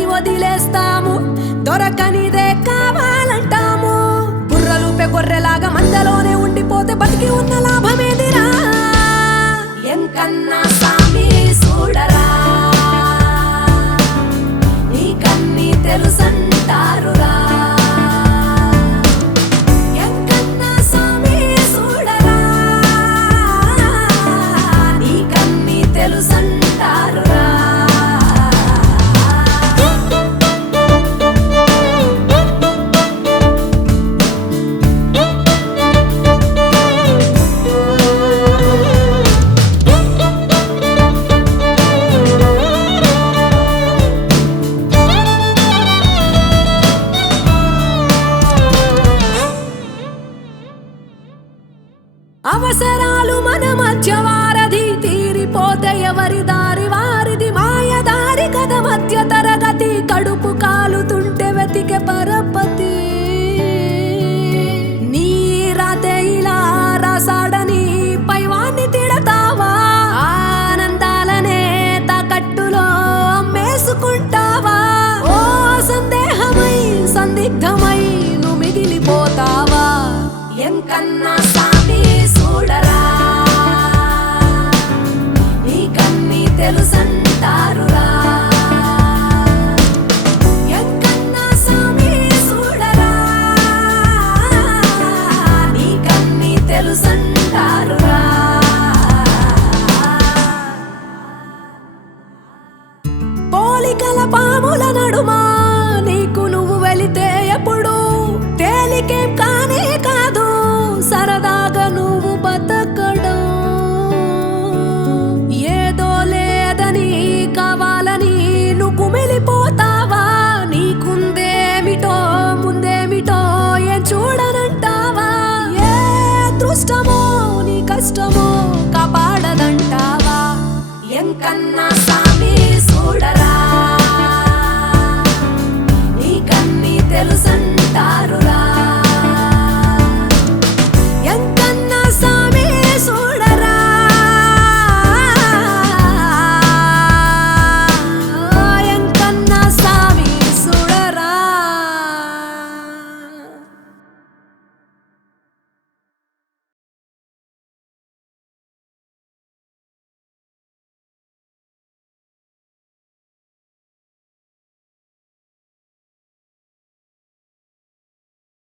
అన్ని వదిలేస్తాము, దొరకనిదే కావాలంటాము. బుర్రలూపే గొర్రెలాగా మందలోనే ఉండిపోతే బతికి ఉన్న లాభమేదిరా? ఎంకన్నా సామి చూడరా, నీకన్నీ తెలుసంటారురా. ఎంకన్నా సామి చూడరా, నీకన్నీ తెలుసంటారురా. అవసరాలు మన మధ్య వారధి, తీరిపోతే ఎవరి దారి వారిది. మాయదారి కథ మధ్య తరగతి, కడుపు కాలుతుంటే వెతికే పరపతి. నీ రాతే ఇలా రాసాడని పైవాన్ని తిడతావా? ఆనందాలనే తాకట్టులో అమ్మేసుకుంటావా? ఓ సందేహమై సందిగ్ధమై నువ్వు మిగిలిపోతావా? ఎంకన్నా సామి చూడరా, నీకన్నీ తెలుసంటారురా. ఎంకన్నా సామి చూడరా, నీకన్నీ తెలుసంటారురా. పోలికల పాముల నడుమా